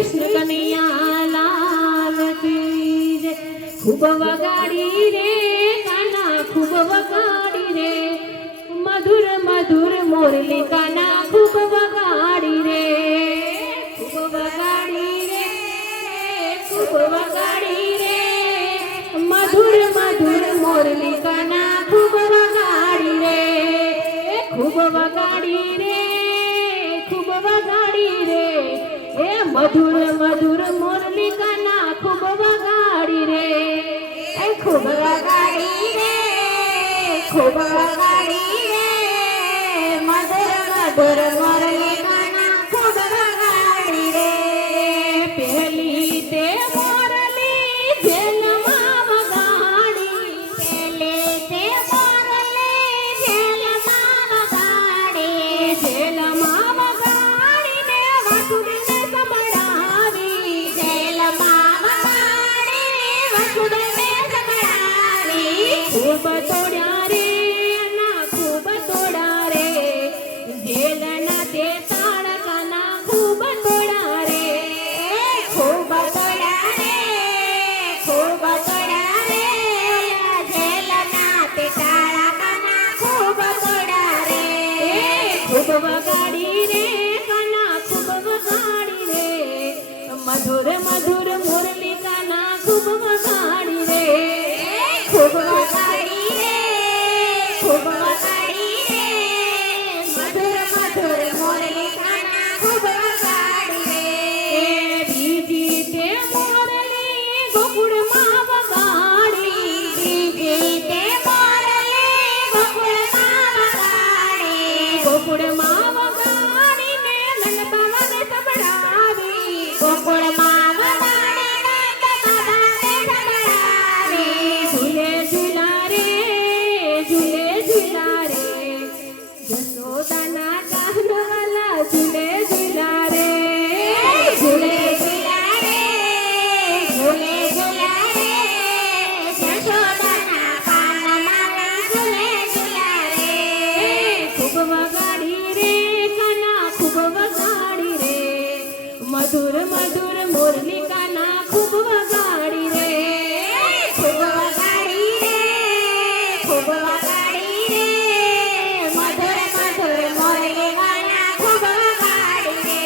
કૃષ્ણ કનૈયા લાલ કી જય। ખૂબ વગાડી રે કાના ખૂબ વગાડી રે મધુર મધુર મોરલી કાના ખૂબ વગાડી રે ખૂબ વગાડી રે ખૂબ વગાડી રે મધુર મધુર મોરલી કાના ખૂબ વગાડી રે ખૂબ વગાડી રે ખૂબ વગાડી રે એ મધુર મધુર મોરલી કાના ખૂબ વગાડી રે એ ખૂબ વગાડી રે ખૂબ વગાડી રે મધુર મધુર મોરલી કાના ખૂબ વગાડી રે પહેલી તે મોરલી જેલમાં વગાડી પહેલી તે મોરલી જેલમાં વગાડી જેલમાં વગાડીને વાસુદેવને સંભળાવી જેલમાં વગાડીને વાસુદેવને સંભળાવી ખૂબ તોડ્યા રે ના ખૂબ તોડા રે જેલના તે તાળકાના ખૂબ તોડા રે ખૂબ તોડા રે ખૂબ તોડા રે જેલના તે તાળકાના ખૂબ તોડા રે ખૂબ વગાડી રે કાના ખૂબ વગાડી રે મધુર મધુર મુરલી કાના ખૂબ વગાડી રે ખૂબ વગાડી રે ખૂબ વગાડી રે મધુર મધુર મુરલી કાના ખૂબ વગાડી રે બીજી તે મોરલી ગોકુળમાં વગાડી બીજી તે મોરલી ગોકુળમાં વગાડી ગોકુળમાં વગાડીને નંદ બાબાને સંભળાવી ગોકુળમાં વગાડીને નંદ બાબાને સંભળાવી ઝૂલે ઝૂલા રે ઝૂલે ઝૂલા રે યશોદાના કાનવાલા ઝૂલે ઝૂલા રે ઝૂલે ઝૂલા રે ઝૂલે ઝૂલા રે યશોદાના કાનવાલા ઝૂલે ઝૂલા રે ખૂબ વગાડી રે કાના ખૂબ વગાડી રે મધુર મધુર મોરલી કાના ખૂબ વગાડી રે ખૂબ વગાડી રે ખૂબ વગાડી રે મધુર મધુર મોરલી કાના ખૂબ વગાડી રે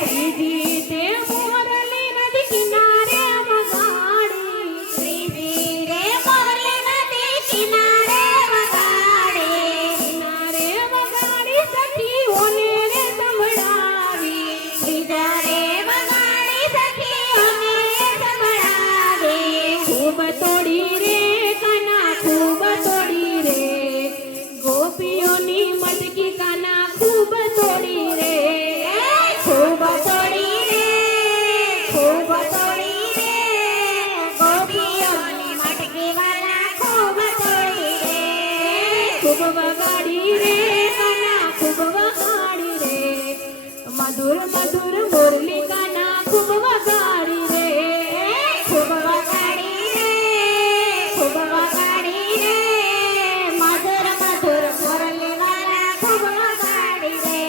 ત્રીજી તે મોરલી નદી કિનારે વગાડી ત્રીજી રે મોરલી નદી કિનારે વગાડી કિનારે વગાડી સખીઓને રે સંભળાવી ત્રીજા રે વગાડી સખીઓને સંભળાવી ખૂબ તોડી રે કાના ખૂબ તોડી રે ગોપીઓની મટકી કાના ખૂબ તોડી રે ખૂબ તોડી રે ખૂબ તોડી રે ગોપીઓની મટકી વાલા ખૂબ તોડી રે ખૂબ વગાડી રે કાના ખૂબ વગાડી રે મધુર મધુર મુરલી કાના ખૂબ વગાડી રે ખૂબ વગાડી રે ખૂબ વગાડી રે મધુર મધુર મુરલી વાલા ખૂબ વગાડી રે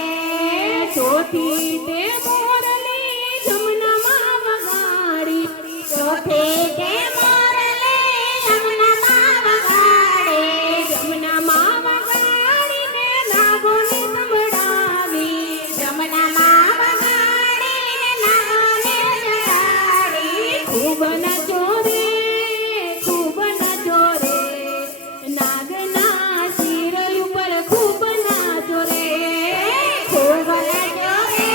ચોથી તે મોરલી જમનામાં વગાડી ચોથી તે મોરલી જમનામાં વગાડી જમનામાં વગાડીને નાગોને સંભળાવી જમનામાં વગાડીને નાગોને સંભળાવી ખૂબ નચો રે ખૂબ નચો રે નાગના શિર ઉપર ખૂબ નાચો રે ખૂબ નચો રે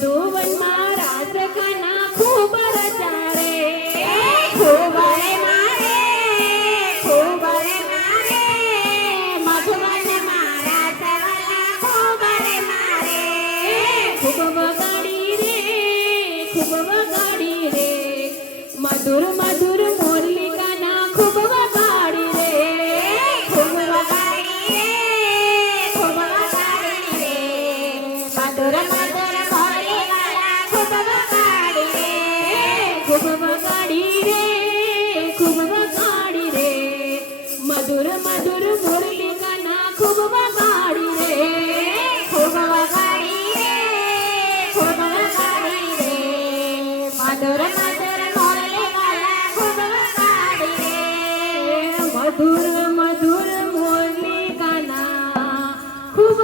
મધુવનમાં રાસ ખાના ખૂબ રચ્યા રે ખૂબ રે મારે ખૂબ રે મારે મધુવનમાં રાસ વાલા ખૂબ રે મારે ખૂબ વગાડી રે મધુર મધુર મોરલિકાના ખૂબ વગાડી રે ખૂબ વગાડી રે ખૂબ વગાડી રે મધુર મધુર મોરલી વાલા ખૂબ વગાડી રે ખૂબ વગાડી રે મધુર મધુર મોરલિકાના ખૂબ વગાડી રે ખૂબ વગાડી રે ખૂબ વગાડી રે મધુર મધુર મોરલી વાલા ખૂબ વગાડી રે મધુર મધુર મોરલિકાના ખૂબ